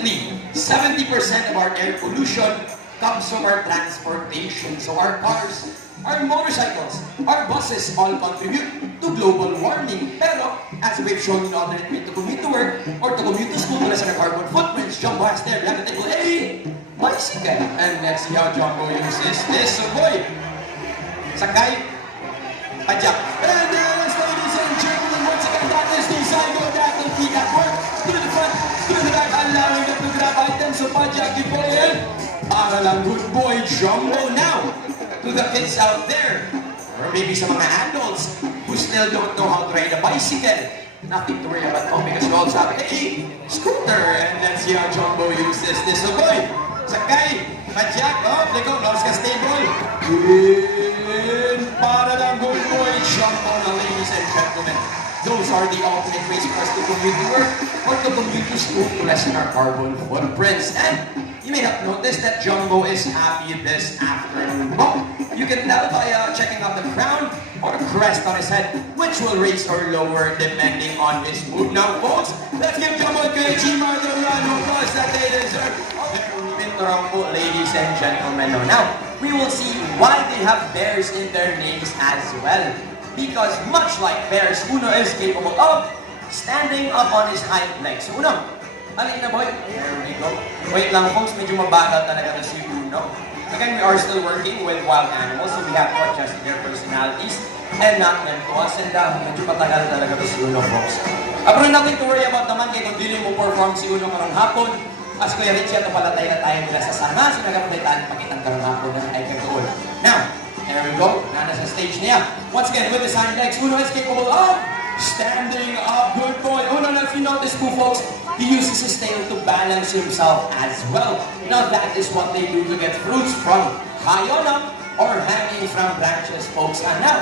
Presently, 70% of our air pollution comes from our transportation. So our cars, our motorcycles, our buses all contribute to global warming. Pero, as we've shown in alternate way to commute to work or to commute to school mula sa carbon footprints, Jumbo has there, we have to take a bicycle. And let's see how Jumbo uses this. So boy, sakay, pajak. And ladies and gentlemen, once again, that is the cycle that will feet at work. To the front, to the back, allowing them to grab items. So pajak, di po yan. Para lang good boy, Jumbo. Now, to the kids out there, or maybe sa mga adults who still don't know how to ride a bicycle, nothing to worry about home because we also have a scooter. And let's see how Jumbo uses this. So boy, sakay, pajak, oh, they go, lost ka stable. In, para lang good boy, Jumbo na, ladies and gentlemen. Those are the alternate ways for us to commute to work or to commute to school to lessen our carbon footprints. And you may have noticed that Jumbo is happy this afternoon. Well, you can tell by checking out the crown or crest on his head, which will raise or lower depending on his mood. Now, folks, let's give Jumbo and K-Teamer the round of applause that they deserve. Binturong po, ladies and gentlemen. Now, we will see why they have bears in their names as well. Because much like bears, Uno is capable of standing up on his hind legs. So, Uno, halika na boy. There we go. Wait lang folks, medyo mabagal talaga na si Uno. Again, we are still working with wild animals, so we have to adjust their personalities and not them to us. And medyo patagal talaga to si Uno, folks. Pero nothing to worry about naman kaya kung dili mo perform si Uno karong hapon. As Kuya Richie, ito palatay na tayo nila sa sanga. Sinagapatay tayo pakitang karong hapon na ay kagawin. Now, there we go. Nana sa stage niya. Once again, with his hind legs, Uno is capable of standing up. Good boy. Uno, if you notice po, folks, he uses his tail to balance himself as well. Now, that is what they do to get fruits from high on up or hanging from branches, folks. And now,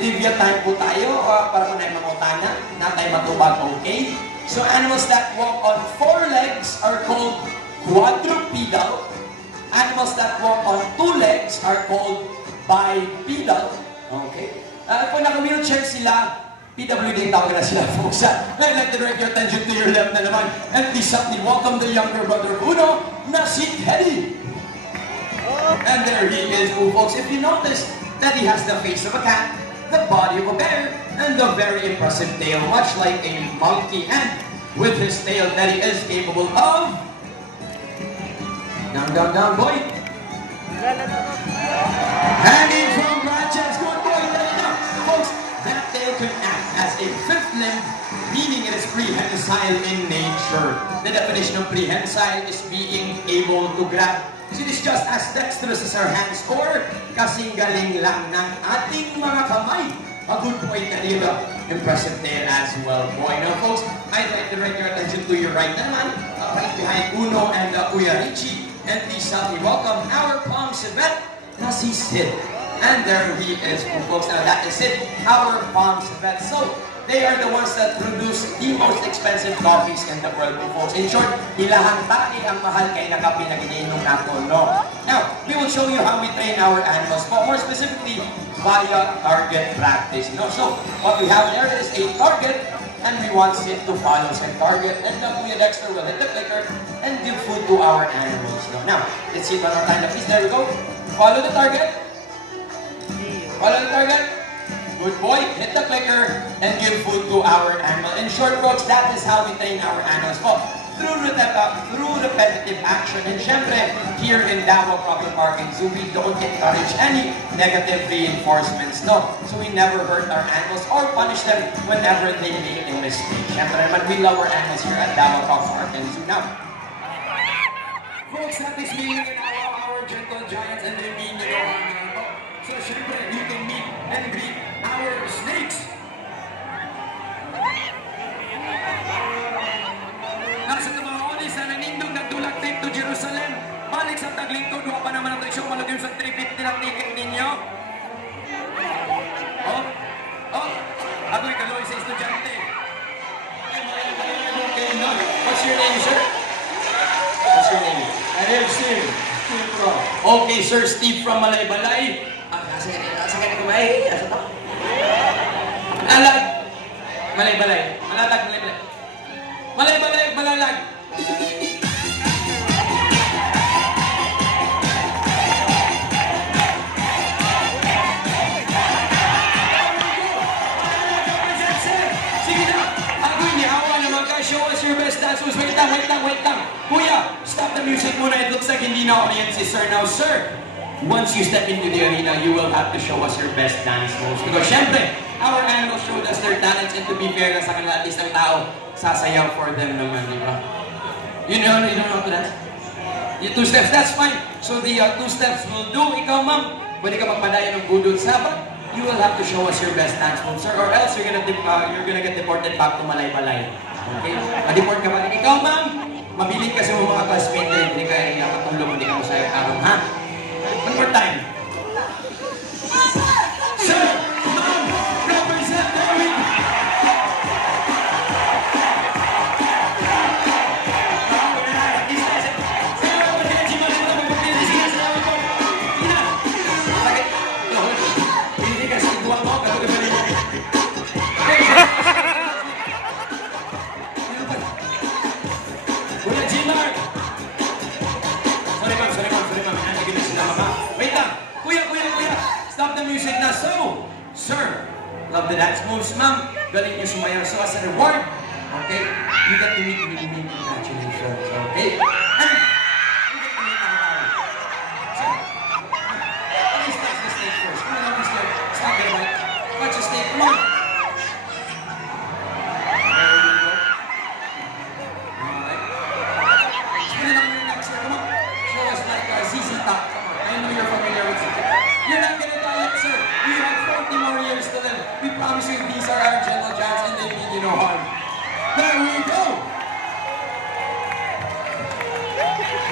trivia time po tayo para po na yung mga utana. Na tayo matubag, okay? So, animals that walk on four legs are called quadrupedal. Animals that walk on two legs are called bipedal. Okay? Kung naka-wheelchair sila, PWD tawag na sila, folks. I'd like to direct your attention to your left na naman. And please help me welcome the younger brother of Uno, na si Teddy. And there he is, folks. If you notice that he has the face of a cat, the body of a bear, and the very impressive tail, much like a monkey. And with his tail, Teddy is capable of... Down, boy. Hanging from branches, good boy, folks. That tail can act as a fifth limb, meaning it is prehensile in nature. The definition of prehensile is being able to grab. So it is just as dexterous as our hands or kasing galing lang ng ating mga kamay. A good boy, Teddy, the impressive tail as well, boy. Now, folks, I'd like to direct your attention to your right naman, right behind Uno and Kuya Richie. And please help me welcome our palm civet, na si Sid. And there he is, folks. Now that is it, our palm civet. So, they are the ones that produce the most expensive coffees in the world, folks. In short, ilahang tae ang mahal kay nakapi na ginainom nato, no? Now, we will show you how we train our animals, but more specifically, via target practice, no? So, what we have there is a target, and we want Sid to follow said target, and Kuya Dexter will hit the clicker and give food to our animals. Now, let's see one more time. Please, there we go. Follow the target. Follow the target. Good boy. Hit the clicker and give food to our animal. In short, folks, that is how we train our animals. Oh, through repetitive action. And syempre, here in Davao Proctor Park and Zoo, we don't encourage any negative reinforcements. No. So we never hurt our animals or punish them whenever they make a mistake. Syempre naman, we love our animals here at Davao Proctor Park and Zoo. Now, folks, that is me and our gentle giants and the mean So syempre, you can meet and greet our snakes. Nasa tumahonis na nanindong nagdulak trip to Jerusalem. Balik sa taglingkod, huwag pa naman ang presyo, malagyan sa 350 ng ticket ninyo. Ako'y kaloy sa estudyante. Okay, no. What's your name, sir? What's your name? My name is Steve. Steve from. Okay, sir, Steve from Malaybalay. Asa ka na kumay? Asa to? Alag. Malaybalay. Malalag, Malaybalay. Malaybalay, Malalag. smooth. Wait lang. Kuya, stop the music muna. It looks like hindi na audience si Sir. Now, Sir, once you step into the arena, you will have to show us your best dance moves. Because syempre, our animals showed us their talents, and to be fair na sa kanila, at least ang tao, sasayaw for them naman, di ba? You don't know how to dance? Yung 2 steps, that's fine. So the 2 steps will do. Ikaw, ma'am, pwede ka magpadaya ng budod sa but you will have to show us your best dance moves, sir, or else you're gonna get deported back to Malay-Balay. Okay? Ma-deport ka ba? Ikaw, ma'am, mabiling kasi mo mga classmates na hindi ka katulong, hindi ka mo sa'yo karong, ha? One more time. Sir, ma'am, represent David. Stop the music na. So, sir, love the dance moves, ma'am. Galing niyo sumayaw. So, as a reward, okay, you get to meet me. Congratulations, okay? And, you get to meet our sir, please touch the stage first. Come on, please, stop there, right? Touch the stage, come on. There we go. Alright. Spin it on your neck, sir. Come on. Show us like ZZ Top. I know you're familiar with ZZ Top. You're not gonna die yet, sir. We have 40 more years to live. We promise you these are our gentle jams and they mean you no harm. There we go!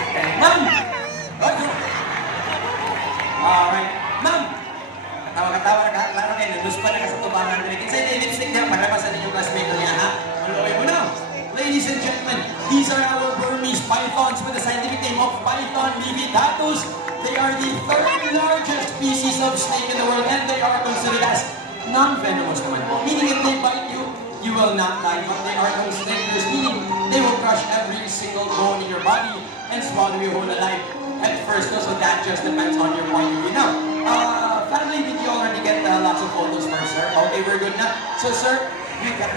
Okay, ma'am! Alright, ma'am! Katawa-katawa na klaro kayo. Nandus pa na ka sa tubangan. Inside the lipstick niya para pa sa ninyong classmate niya, ha? Maluoy mo na. Ladies and gentlemen, these are our Burmese pythons with the scientific name of Python lividatus. They are the 3rd largest species of snake in the world, and they are considered as non-venomous naman po. Meaning if they bite you, you will not die, but they are constrictors, meaning they will crush every single bone in your body and swallow you whole alive at first. So that just depends on your point of view. Now, family, did you already get lots of photos for sir? Okay, we're good now. So sir, you got